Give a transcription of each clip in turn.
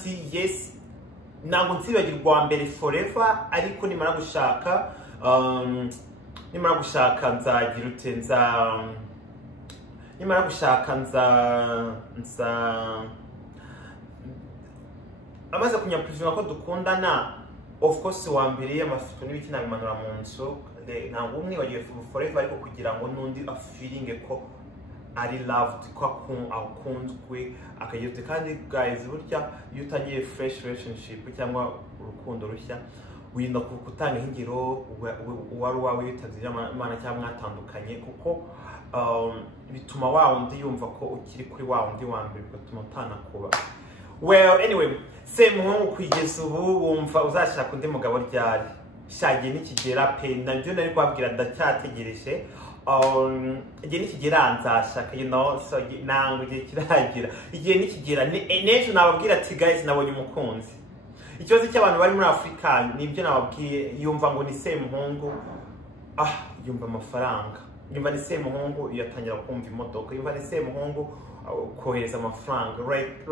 nti yes ntabwo nzibagirwa mbere forever, ariko nimara gushaka nzagira ute nimara gushaka amaze kunyaprivima ko dukundana, of course wa mbere y'amafoto n'ibiki nabimanura mu nzu, ntabwo umwe wagiye forever, ariko kugira ngo n'undi afeelinge ko ari loved, ko akunzwe akagira. Kandi guys, burya iyo utangiye fresh relationship cyangwa urukundo rushya, wirinda gutanga ingiro wari wawe yitavye Imana cyangwa mwatandukanye, kuko bituma wa undi yumva ko ukiri kuri wa undi wa mbere, bigatuma utanakuba. Well, anyway, Semuhungu kugeza ubu wumva uzashaka undi mugabo ryari? Shagiye nikigera pe, nabyo nari kwabwira ndacyategereje. Igihe nikigera nzashaka, you know, so nango igihe kiragira. Igihe nikigera nejo nababwira ati guys nabonye umukunzi. Ikibazo cy'abantu bari muri Afrika nibyo nababwiye, yumva ngo ni Semuhungu, yumva amafaranga. Yumva ni Semuhungu yatangira kumva imodoka, yumva ni Semuhungu kohereza amafaranga,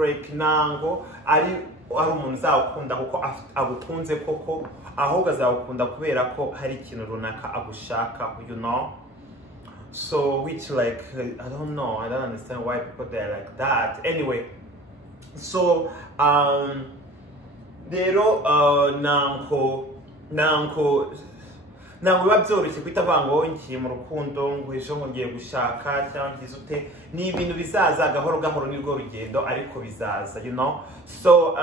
like nango ari umuntu uzawukunda kuko agukunze koko, ahubwo azawukunda kubera ko hari ikintu runaka agushaka, you know. So which like I don't know, I don't understand why people they're like that. Anyway, so rero nanko biba byoroshye kwita vango ngiye mu rukundo ngo ejo ngiye gushaka cyangwa ngize ute, ni ibintu bizaza gahoro gahoro, nirwo rugendo ariko bizaza, you know. So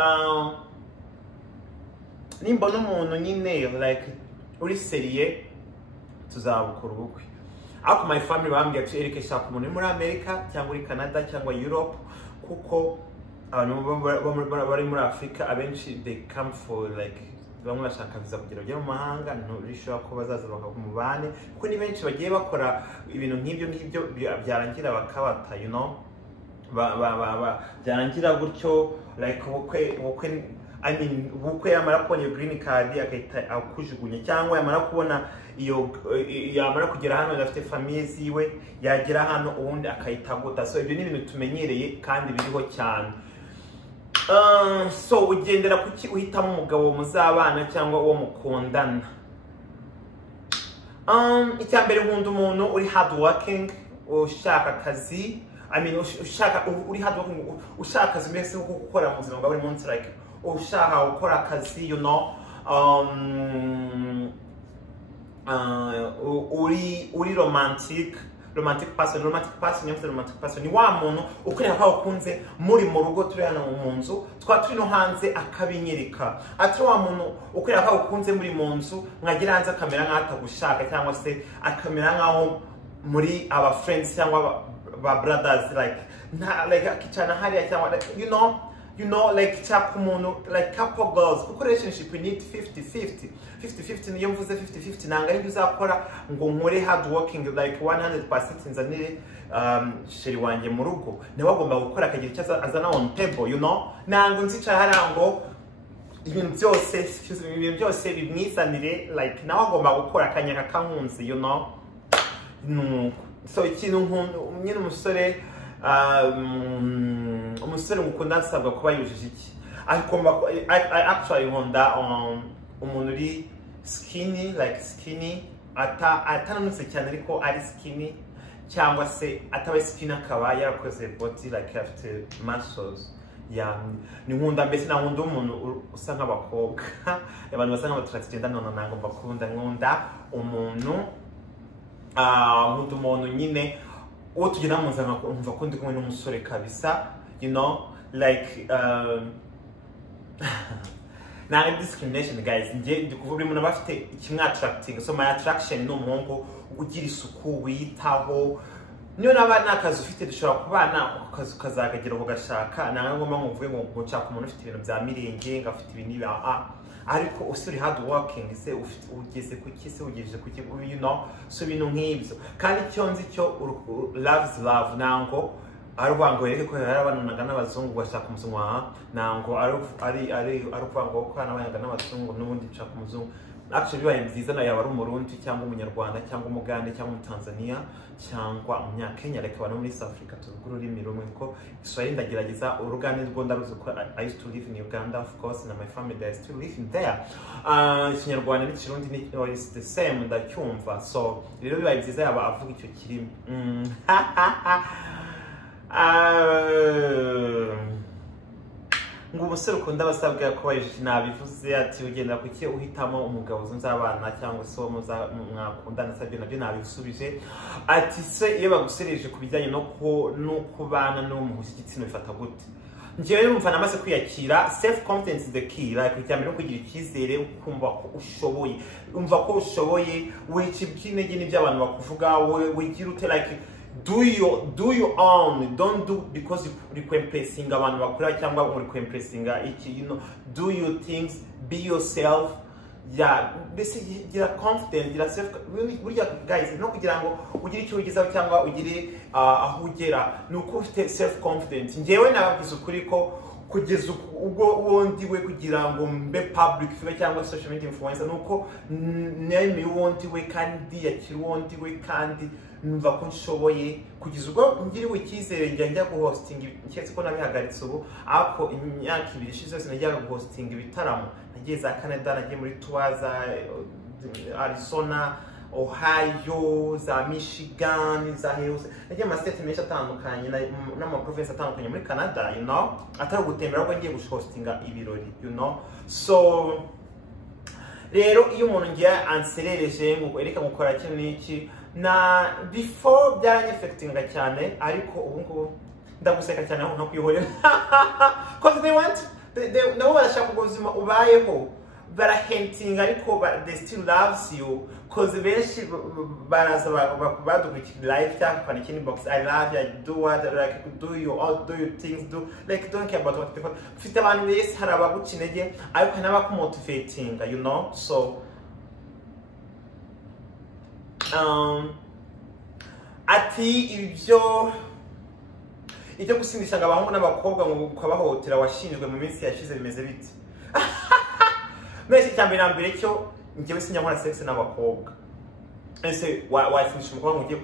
nimba n'umuntu nyine like uri seriye, tuzabukora ubukwe. Ako my family bambwiye ati Eric shaka umuntu muri America cyangwa muri Canada cyangwa Europe, kuko abantu bari muri Africa abenshi they come for like bamwe bashaka visa kugira byo mu mahanga, nturishobora ko bazaza bakamubane, kuko ni benshi bagiye bakora ibintu nk'ibyo byarangira bakabata, you know, byarangira gutyo like ubukwe yamara kubona iyo green card akahita akujugunya, cyangwa yamara kubona iyo yamara kugera hano afite famille ziwe, yagera hano ubundi akahita gota. So ibyo ni ibintu tumenyereye kandi biriho cyane. So ugendera kuki uhitamo umugabo muzabana cyangwa uwo mukundana? Icyambere nkunda umuntu uri hard working, ushaka akazi, I mean uri hard working, ushaka akazi mbese uko gukora mu buzima bwa buri munsi, like ushaka gukora akazi, you know. Uri romantic person ni wa muntu ukureba ko ukunze muri mu rugo, turi hano mu nzu, turi no hanze akabinyereka. Ati wa muntu ukureba ko ukunze muri mu nzu, mwagira hanze akamera nk'atagushaka, cyangwa se akamera nk'aho muri aba friends cyangwa ba brothers, like akicana hariya, cyangwa you know like chapa umuntu like couple girls, kuko relationship we need 50-50 niyo mvuze 50-50, nanga ari uzakora ngo nkore hard working like 100% nzanire sheri wanje mu rugo, nawe agomba gukora akagira icyo azana on table, you know. Nanga nzicara harango ibintu byose bimwizanire, like nawe agomba gukora akanyaka kankunzi, you know. So ikintu nyine umusore mukunda asabwa kuba yujuje iki? Actually nkunda umuntu uri skinny, like skinny, atananutse cyane ariko ari skinny, cyangwa se atabaye skinny akaba yarakoze body like afite muscles. Ni nkunda mbese na nkunda umuntu usa nk'abakobwa, abantu basa nk'abatransgender, ntabwo mbakunda. Nkunda umuntu nyine uwo tugenda mu nzira nkumva ko ndi kumwe n'umusore kabisa, you know, like not discrimination guys, ndi kuvuga buri muntu bafite ikimwe attracting. So my attraction ni umuhungu ugira isuku, wiyitaho, niyo naba nakazi ufite dushobora kubana ukazagagera ugashaka, nanga ngomba nkumvuye ngo gushaka umuntu ufite ibintu bya mirenge, ngafite ibintu ariko usuri hard working, se ugeze kuki, se ugejeje kuki, you know. So ibintu nk'ibyo, kandi icyo nzi cyo loves love, nango aruvango yereke ko yarabananaga n'abazungu bashaka umuzungu, nango ari uvango ko anabanaga n'abazungu n'ubundi nshaka umuzungu. actually bibaye byiza nayo yaba ari umurundi cyangwa umunyarwanda cyangwa umugande cyangwa umutanzania cyangwa umunyakenya reka abantu muri South Africa tuvuga ururimi rumwe ko Kiswahili ndagerageza uruganda rwo ndaruzi ko I used to live in Uganda of course and my family they still living there. Ikinyarwanda n'ikirundi ni is the same ndacyumva, so rero bibaye byiza yaba avuga icyo kirimi. ngo umusore ukunda basabwa ko nabivuze ati ugenda kuki uhitamo umugabo uzabana cyangwa se wo mwakundana sabye nabyo nabisubije ati se iyo bagusereje kubijyanye no kubana no mu gitsina bifata gute. Njyewe numva namaze kwiyakira, self confidence is the key, like icyambere no kugira icyizere ukumva ko ushoboye, umva ko ushoboye wicibwinege n'ibyo abantu bakuvuga wigira ute, like do your own, don't do because you impressing abantu bakura cyangwa uri impressing iki, you know, do your things, be yourself. Yeah, basically get confident, get self, really guys, no kugira ngo ugire icyo ugizaho cyangwa ugire aho ugera, nuko ufite self confidence. Njyewe nabagize ukuri ko kugeza ubwo wondi we kugira ngo mbe public figure cyangwa social media influencer nuko neme wondi we kandi yakiri wondi we kandi numva ko nshoboye kugeza ubwo ngiriwe icyizere njya guhosting cyetse ko nabihagaritse ubu ako imyaka 2 ishize yose najyaga guhosting ibitaramo, nagiye za Canada, nagiye muri tours za Arizona, Ohio, za Michigan, za Hills, nagiye mu state menshi atandukanye n'ama province atandukanye muri Canada, you know, atari gutembera ahubwo ngiye guhostinga ibirori, you know. So rero iyo umuntu ngiye anserereje ngo ereka gukora kintu n'iki na before byaranyefectinga cyane, ariko ubu ngubu ndaguseka cyane aho nko kwihorera because they nabo barashaka ubuzima ubayeho, barahentinga ariko they still loves you because benshi baraza badukurikira live cyangwa kwa ikindi box I love you, I do what like do your things, do like don't care about what people fite abantu bese hari abagucinege ariko n'abakumotivating, you know. So ati ibyo gusindisha abahungu n'abakobwa ngo ukabahotera washinjwe mu minsi yashize bimeze bite? Mwese cyambere nambere cyo njyewe sinyamura sex n'abakobwa. Ese wasindisha umukobwa ugiye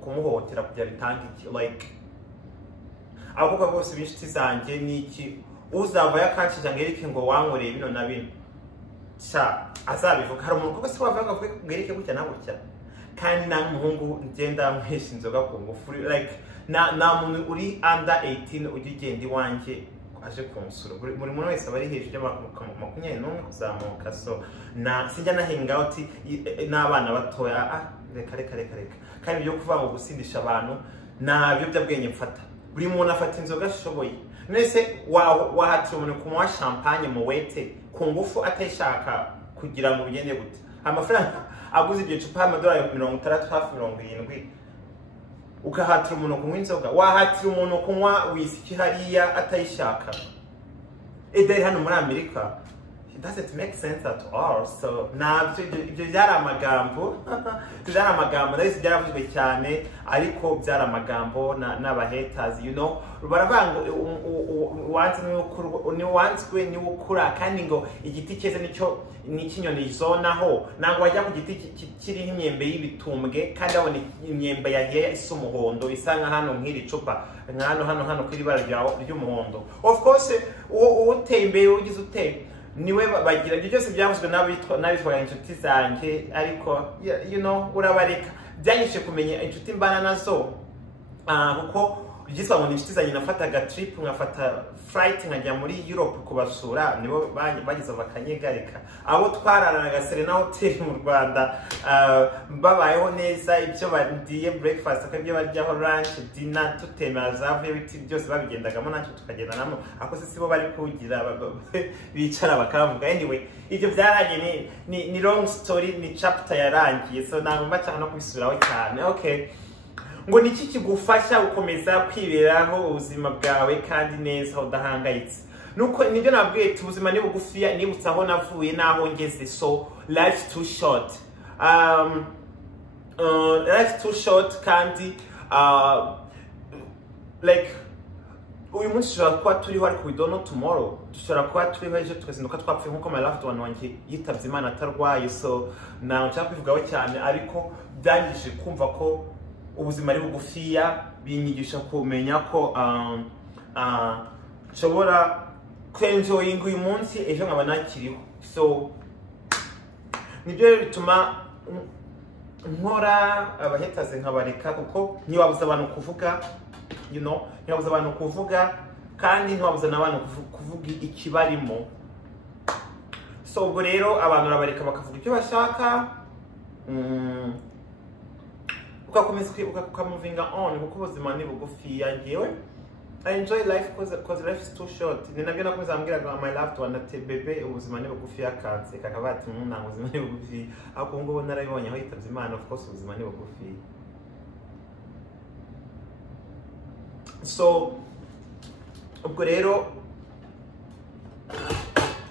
kumuhotera kugira bitanga iki, like abakobwa bose b'inshuti zanjye niki uzava yakanshije ngereke ngo wankoreye bino na bino sha azabivuga. Hari umuntu ko se wavuga ngo ngereke gutya na gutya kandi nta muhungu ngenda mwesha inzoga ku ngufu, like na muntu uri under 18 ugigenda iwanjye aje kumusura. Muri muntu wese bari hejuru ya 21 kuzamuka, so na sinjya na hang out n'abana batoya reka kandi byo kuvuga ngo gusindisha abantu nabyo byabwenge mfata. Buri muntu afata inzoga ashoboye. Nese wahatira umuntu kumuha champagne mu wete ku ngufu atashaka kugira ngo bigende gute. Amafaranga aguze ibyo cupa y'amadolari 60 hafi 70 ukahatira umuntu kunywa inzoga, wahatira umuntu kunywa whisky hariya atayishaka. Ederi hano muri Amerika it doesn't make sense at all. So nabyo ibyo byari amagambo ndetse byaravuzwe cyane ariko byari amagambo n'abahaters, you know. Baravanga wanzwe ni ukura kandi ngo igiti cyeze nicyo n'ikinyoni zonaho nango bajya ku giti kiri imyembe y'ibitumbwe kandi abone imyembe yahiye isa umuhondo isanga hano nk'iri cupa hano kuri bara ry'umuhondo. Of course utembeye ugize ute niwe bagira ibyo byose byavuzwe n'abitwaye inshuti zanjye, ariko you know urabareka byanyishe kumenya inshuti mbana nazo kuko byiswa ngo inshuti zanjye nafataga trip nkafata flight nkajya muri Europe kubasura, nibo bagize bakanyegarika. Abo twararanaga Serena Hotel mu Rwanda babayeho neza, ibyo bandiye breakfast akabyo baryaho lunch dinner tutemera za very byose babigendagamo nacyo tukagenda namo ako se sibo bari kugira bicara bakavuga. Anyway ibyo byaranye ni long story, ni chapter yarangiye, so nagomba cyane no kubisubiraho cyane. Okay, ngo niki kigufasha gukomeza kwiberaho ubuzima bwawe kandi neza udahangayitse? Nuko nibyo nabwiye ubuzima ni bugufiya, nibutsa aho navuye naho ngeze. So life's too short, life's too short kandi like uyu munsi dushobora kuba turiho ariko we don't know tomorrow. Dushobora kuba turiho ejo tukazinduka twapfuye nk'uko my loved one wanjye yitabye Imana atarwaye. So ntawe nshaka kwivugaho cyane, ariko byangije kumva ko ubuzima ari bugufiya, binyigisha kumenya ko nshobora kwenjoyinga uyu munsi ejo nkaba nakiriho. So nibyo bituma nkora abahetaze nkabareka, kuko ntiwabuza abantu kuvuga, you know, ntiwabuza abantu kuvuga kandi ntiwabuza n'abantu kuvuga ikibarimo. So ubwo rero abantu rabareka bakavuga icyo bashaka, ukakomeza ukamuvinga on, kuko ubuzima ni bugufi. Yangewe I enjoy life because life is too short. Ni nabyo nakomeza ambwiraga my loved one ati bebe ubuzima ni bugufi yakanze, kakaba ati nta ubuzima ni bugufi, ariko ngo narabibonye aho yitabye Imana. Of course ubuzima ni bugufi. So ubwo rero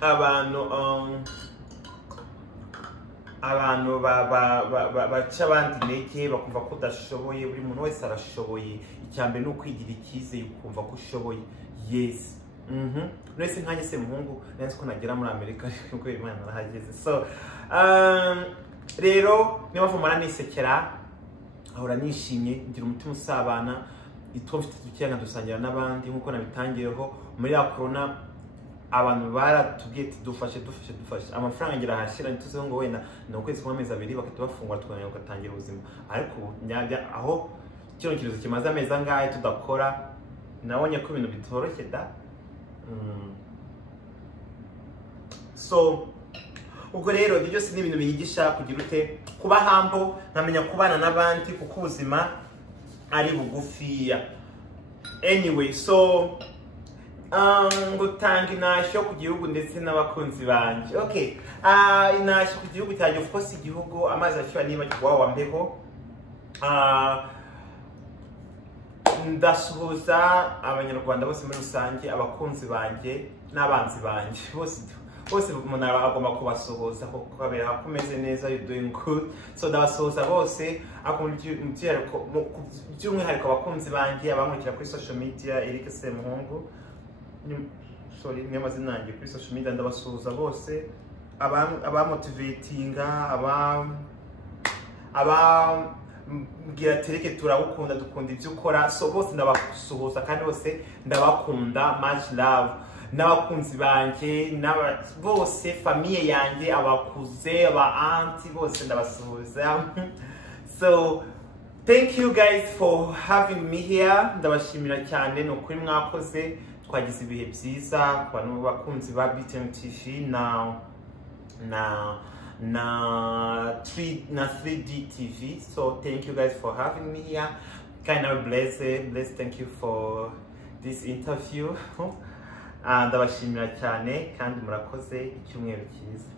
abantu baca abandi intege bakumva ko udashoboye. Buri muntu wese arashoboye. Icyambere ni ukwigira icyizere ukumva ko ushoboye. Yes. Nese nkanjye se muhungu nzi ko nagera muri Amerika kuko Imana narahageze. So rero niba mfumara nisekera, ahora nishimye, ngira umutima usabana, itwo mfite tukiyanga dusangira n'abandi nkuko nabitangiyeho muri ya corona. Abantu baratubwiye ati dufashe. Amafaranga ngira hashira ntituzeho ngo wenda ni ukwezi kw'amezi abiri bakati bafungwa tukongera ugatangira ubuzima. Ariko nyabya aho kino kibazo kimaze amezi angahe tudakora, nabonye ko ibintu bitoroshye da. So ubwo rero ibyo byose ni ibintu binyigisha kugira ute kuba hambo, nkamenya kubana n'abandi kuko ubuzima ari bugufiya. Anyway, so gutanga inashyo ku gihugu ndetse n'abakunzi banje. Okay, inashyo ku gihugu cyanjye, of course igihugu amazi ashyuha niba kiwawa mbeho. Ndasuhuza abanyarwanda bose muri rusange, abakunzi banje n'abanzi banje bose umuntu agomba kubasuhuza kuko kabera kumeze neza, you doing good. So ndabasuhuza bose, by'umwihariko abakunzi banje abankurikira kuri social media, Eric Semuhungu, sorry niyo mazina yanjye kuri social media. Ndabasuhuza bose, abamotivatinga, mbwira tereke turagukunda, dukunda ibyo ukora. So bose ndabasuhuza kandi bose ndabakunda, much love. N'abakunzi banje bose, famiye yanjye, abakuze, auntie bose ndabasuhuza. So thank you guys for having me here. Ndabashimira cyane, no kuri mwakoze, twagize ibihe byiza ku bantu bakunzi ba BTM TV na 3D TV. So thank you guys for having me here. Kind of blessed. Thank you for this interview. Ndabashimira cyane kandi murakoze. Icyumweru cyiza.